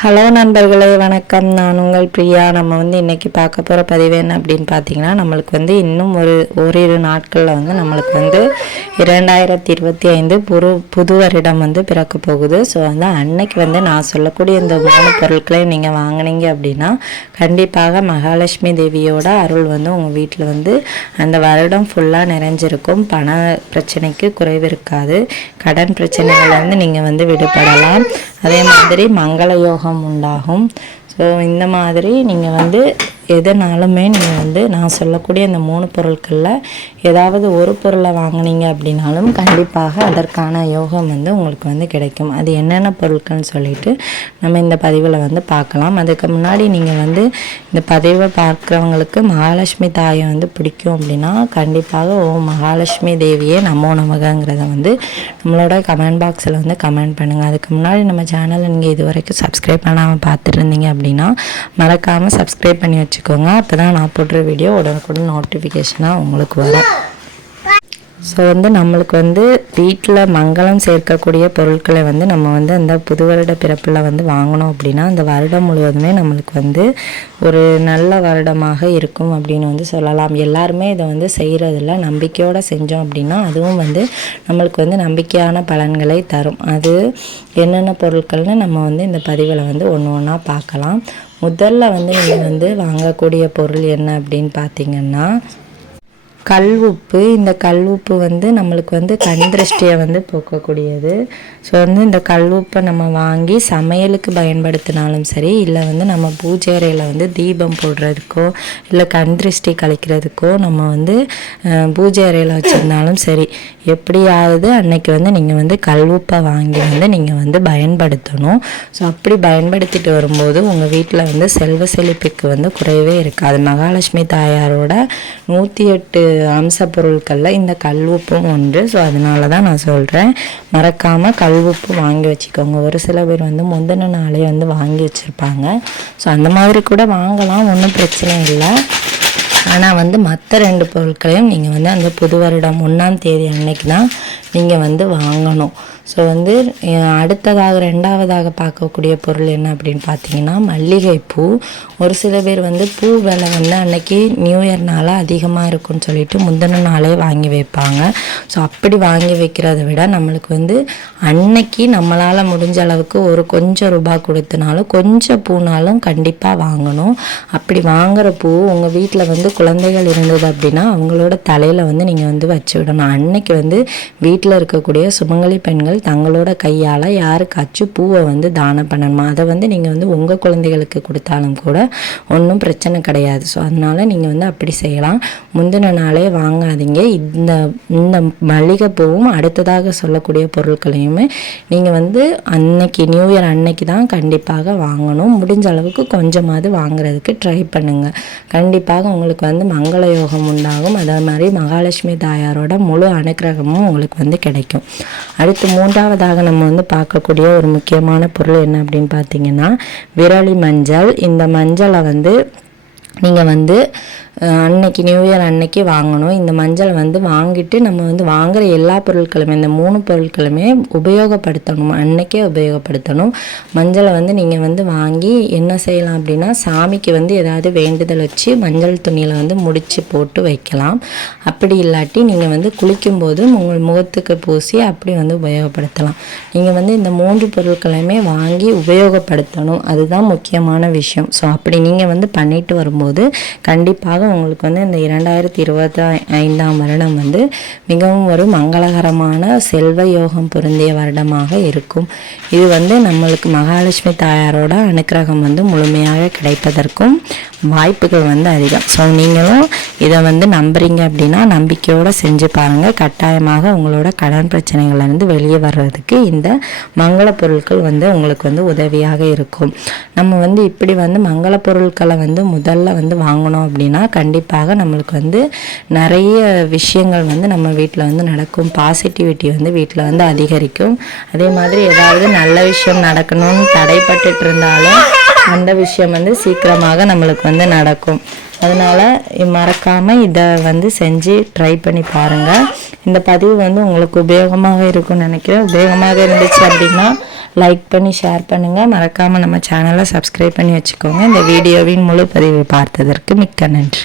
Hello நண்பர்களே வணக்கம். நான் உங்கள் பிரியா. நம்ம வந்து இன்றைக்கி பார்க்க போகிற பதிவு என்ன அப்படின்னு பார்த்தீங்கன்னா நம்மளுக்கு வந்து இன்னும் ஒரு ஓரிரு நாட்களில் வந்து நம்மளுக்கு வந்து இரண்டாயிரத்தி இருபத்தி ஐந்து புது புது வருடம் வந்து பிறக்க போகுது. ஸோ வந்து அன்னைக்கு வந்து நான் சொல்லக்கூடிய இந்த மூணு பொருட்களையும் நீங்கள் வாங்கினீங்க அப்படின்னா கண்டிப்பாக மகாலட்சுமி தேவியோட அருள் வந்து உங்கள் வீட்டில் வந்து அந்த வருடம் ஃபுல்லாக நிறைஞ்சிருக்கும். பண பிரச்சனைக்கு குறைவு இருக்காது. கடன் பிரச்சனைகள்லேருந்து நீங்கள் வந்து விடுபடலாம். அதே மாதிரி மங்கள யோகம் உண்டாகும். ஸோ இந்த மாதிரி நீங்கள் வந்து எதனாலுமே நீங்கள் வந்து நான் சொல்லக்கூடிய இந்த மூணு பொருட்களில் ஏதாவது ஒரு பொருளை வாங்குனீங்க அப்படின்னாலும் கண்டிப்பாக அதற்கான யோகம் வந்து உங்களுக்கு வந்து கிடைக்கும். அது என்னென்ன பொருட்கள்னு சொல்லிட்டு நம்ம இந்த பதிவில் வந்து பார்க்கலாம். அதுக்கு முன்னாடி நீங்கள் வந்து இந்த பதிவை பார்க்குறவங்களுக்கு மகாலட்சுமி தாயை வந்து பிடிக்கும் அப்படின்னா கண்டிப்பாக ஓ மகாலட்சுமி தேவியே நமோ நமகங்கிறத வந்து நம்மளோட கமெண்ட் பாக்ஸில் வந்து கமெண்ட் பண்ணுங்கள் அதுக்கு முன்னாடி நம்ம சேனலை நீங்கள் இது வரைக்கும் சப்ஸ்கிரைப் பண்ணாமல் பார்த்துட்டு இருந்தீங்க அப்படின்னா மறக்காமல் சப்ஸ்கிரைப் பண்ணி வச்சு வச்சுக்கோங்க. அப்போ தான் நான் போடுற வீடியோ உடனுக்குடன் நோட்டிஃபிகேஷனாக உங்களுக்கு வரும். ஸோ வந்து நம்மளுக்கு வந்து வீட்டில் மங்களம் சேர்க்கக்கூடிய பொருட்களை வந்து நம்ம வந்து அந்த புது வருட பிறப்பில் வந்து வாங்கினோம் அப்படின்னா அந்த வருடம் முழுவதுமே நம்மளுக்கு வந்து ஒரு நல்ல வருடமாக இருக்கும் அப்படின்னு வந்து சொல்லலாம். எல்லாருமே இதை வந்து செய்கிறதில்ல நம்பிக்கையோடு செஞ்சோம் அப்படின்னா அதுவும் வந்து நம்மளுக்கு வந்து நம்பிக்கையான பலன்களை தரும். அது என்னென்ன பொருட்கள்னு நம்ம வந்து இந்த பதிவில் வந்து ஒன்று ஒன்றா பார்க்கலாம். முதல்ல வந்து நீங்கள் வந்து வாங்கக்கூடிய பொருள் என்ன அப்படின்னு பார்த்தீங்கன்னா கல் உப்பு இந்த கல் உப்பு வந்து நம்மளுக்கு வந்து கண் திருஷ்டியை வந்து போக்கக்கூடியது. ஸோ வந்து இந்த கல் உப்பை நம்ம வாங்கி சமையலுக்கு பயன்படுத்தினாலும் சரி இல்லை வந்து நம்ம பூஜை அறையில் வந்து தீபம் போடுறதுக்கோ இல்லை கண் திருஷ்டி கழிக்கிறதுக்கோ நம்ம வந்து பூஜை அறையில் வச்சுருந்தாலும் சரி எப்படியாவது அன்னைக்கு வந்து நீங்கள் வந்து கல் உப்பை வாங்கி வந்து நீங்கள் வந்து பயன்படுத்தணும். ஸோ அப்படி பயன்படுத்திட்டு வரும்போது உங்கள் வீட்டில் வந்து செல்வ செழிப்புக்கு வந்து குறையவே இருக்காது. மகாலட்சுமி தாயாரோட நூற்றி எட்டு அம்ச பொருட்களில் இந்த கல்வுப்பும் ஒன்று ஸோ அதனால தான் நான் சொல்கிறேன் மறக்காமல் கல்வுப்பு வாங்கி வச்சுக்கோங்க. ஒரு சில பேர் வந்து முந்தின நாளே வந்து வாங்கி வச்சுருப்பாங்க. ஸோ அந்த மாதிரி கூட வாங்கலாம். ஒன்றும் பிரச்சனை இல்லை. ஆனால் வந்து மற்ற ரெண்டு பொருட்களையும் நீங்கள் வந்து அந்த புது வருடம் ஒன்றாம் தேதி அன்னைக்கு தான் நீங்கள் வந்து வாங்கணும். ஸோ வந்து அடுத்ததாக ரெண்டாவதாக பார்க்கக்கூடிய பொருள் என்ன அப்படின்னு பார்த்தீங்கன்னா மல்லிகைப்பூ. ஒரு சில பேர் வந்து பூ விலை வந்து அன்னைக்கு நியூ இயர்னால அதிகமாக இருக்கும்னு சொல்லிட்டு முந்தின நாளே வாங்கி வைப்பாங்க. ஸோ அப்படி வாங்கி வைக்கிறத விட நம்மளுக்கு வந்து அன்னைக்கு நம்மளால் முடிஞ்ச அளவுக்கு ஒரு கொஞ்சம் ரூபாய் கொடுத்தனாலும் கொஞ்சம் பூனாலும் கண்டிப்பாக வாங்கணும். அப்படி வாங்குற பூ உங்கள் வீட்டில் வந்து குழந்தைகள் இருந்தது அப்படின்னா அவங்களோட தலையில் வந்து நீங்கள் வந்து வச்சு விடணும். அன்னைக்கு வந்து வீட்டில் இருக்கக்கூடிய சுமங்கலி பெண்கள் தங்களோட கையால் யாருக்காச்சும் பூவை வந்து தானம் பண்ணணுமா? அதை வந்து நீங்கள் வந்து உங்கள் குழந்தைகளுக்கு கொடுத்தாலும் கூட ஒன்றும் பிரச்சனை கிடையாது. ஸோ அதனால் நீங்கள் வந்து அப்படி செய்யலாம். முந்தின நாளே வாங்காதீங்க. இந்த இந்த மல்லிகைப்பூவும் அடுத்ததாக சொல்லக்கூடிய பொருட்களையுமே நீங்கள் வந்து அன்னைக்கு நியூ இயர் அன்னைக்கு தான் கண்டிப்பாக வாங்கணும். முடிஞ்ச அளவுக்கு கொஞ்சமாவது வாங்குறதுக்கு ட்ரை பண்ணுங்கள் கண்டிப்பாக உங்களுக்கு வந்து மங்கள யோகம் உண்டாகும். அதே மாதிரி மகாலட்சுமி தாயாரோட முழு அனுக்கிரகமும் உங்களுக்கு வந்து கிடைக்கும். அடுத்து மூன்றாவதாக நம்ம வந்து பார்க்கக்கூடிய ஒரு முக்கியமான பொருள் என்ன அப்படின்னு பார்த்தீங்கன்னா விரலி மஞ்சள். இந்த மஞ்சளை வந்து நீங்கள் வந்து அன்னைக்கு நியூ இயர் அன்னைக்கு வாங்கணும். இந்த மஞ்சள் வந்து வாங்கிட்டு நம்ம வந்து வாங்குகிற எல்லா பொருட்களுமே இந்த மூணு பொருட்களுமே உபயோகப்படுத்தணும். அன்னைக்கே உபயோகப்படுத்தணும். மஞ்சளை வந்து நீங்கள் வந்து வாங்கி என்ன செய்யலாம் அப்படின்னா சாமிக்கு வந்து ஏதாவது வேண்டுதல் வச்சு மஞ்சள் துணியில் வந்து முடித்து போட்டு வைக்கலாம். அப்படி இல்லாட்டி நீங்கள் வந்து குளிக்கும்போது உங்கள் முகத்துக்கு பூசி அப்படி வந்து உபயோகப்படுத்தலாம். நீங்கள் வந்து இந்த மூன்று பொருட்களையுமே வாங்கி உபயோகப்படுத்தணும். அதுதான் முக்கியமான விஷயம். ஸோ அப்படி நீங்கள் வந்து பண்ணிட்டு வரும்போது கண்டிப்பாக உங்களுக்கு வந்து இந்த இரண்டாயிரத்தி இருபத்தி ஐந்தாம் வருடம் வந்து மிகவும் ஒரு மங்களகரமான செல்வ யோகம் பொருந்திய வருடமாக இருக்கும். இது வந்து நம்மளுக்கு மகாலட்சுமி தாயாரோட அனுக்கிரகம் வந்து முழுமையாக கிடைப்பதற்கும் வாய்ப்புகள் வந்து அதிகம். ஸோ நீங்களும் இதை வந்து நம்புறீங்க அப்படின்னா நம்பிக்கையோடு செஞ்சு பாருங்கள் கட்டாயமாக உங்களோட கடன் பிரச்சனைகள்லேருந்து வெளியே வர்றதுக்கு இந்த மங்கள பொருட்கள் வந்து உங்களுக்கு வந்து உதவியாக இருக்கும். நம்ம வந்து இப்படி வந்து மங்கள பொருட்களை வந்து முதல்ல வந்து வாங்கணும் அப்படின்னா கண்டிப்பாக நம்மளுக்கு வந்து நிறைய விஷயங்கள் வந்து நம்ம வீட்டில் வந்து நடக்கும். பாசிட்டிவிட்டி வந்து வீட்டில் வந்து அதிகரிக்கும். அதே மாதிரி ஏதாவது நல்ல விஷயம் நடக்கணும்னு தடைப்பட்டுட்டு இருந்தாலும் அந்த விஷயம் வந்து சீக்கிரமாக நம்மளுக்கு வந்து நடக்கும். அதனால் மறக்காமல் இதை வந்து செஞ்சு ட்ரை பண்ணி பாருங்கள் இந்த பதிவு வந்து உங்களுக்கு உபயோகமாக இருக்கும்னு நினைக்கிறேன். உபயோகமாக இருந்துச்சு அப்படின்னா லைக் பண்ணி ஷேர் பண்ணுங்கள் மறக்காமல் நம்ம சேனலை சப்ஸ்கிரைப் பண்ணி வச்சுக்கோங்க. இந்த வீடியோவின் முழு பதிவை பார்த்ததற்கு மிக்க நன்றி.